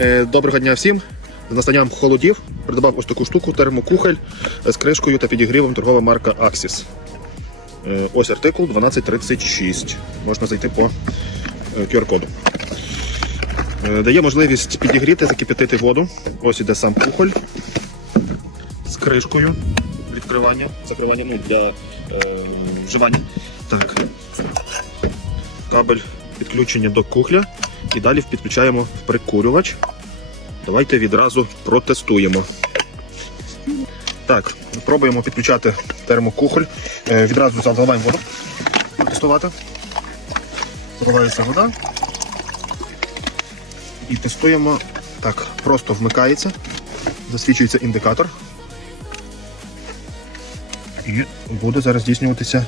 Е, Доброго дня всім. З настанням холодів придбав ось таку штуку термокухоль з кришкою та підігрівом торгова марка Axis. Е, Ось артикул 1236. Можна зайти по е, QR-коду. Е, Дає можливість підігріти, закип'ятити воду. Ось іде сам кухоль з кришкою відкривання, закривання ну, для е, вживання. Так. Кабель підключення до кухля і далі підключаємо прикурювач. Давайте відразу протестуємо. Так, пробуємо підключати термокухоль. Е, відразу заливаємо воду. Протестувати. Заливається вода. І тестуємо. Так, просто вмикається. Засвічується індикатор. І буде зараз здійснюватися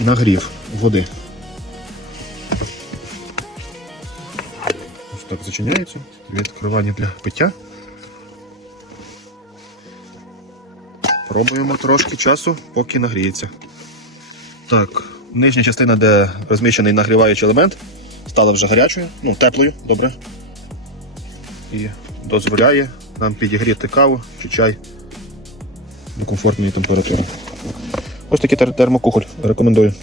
нагрів води. Так зачиняється. Відкривання для пиття. Пробуємо трошки часу, поки нагріється. Так, нижня частина, де розміщений нагріваючий елемент, стала вже гарячою, ну, теплою, добре. І дозволяє нам підігріти каву чи чай до комфортної температури. Ось такий термокухоль. Рекомендую.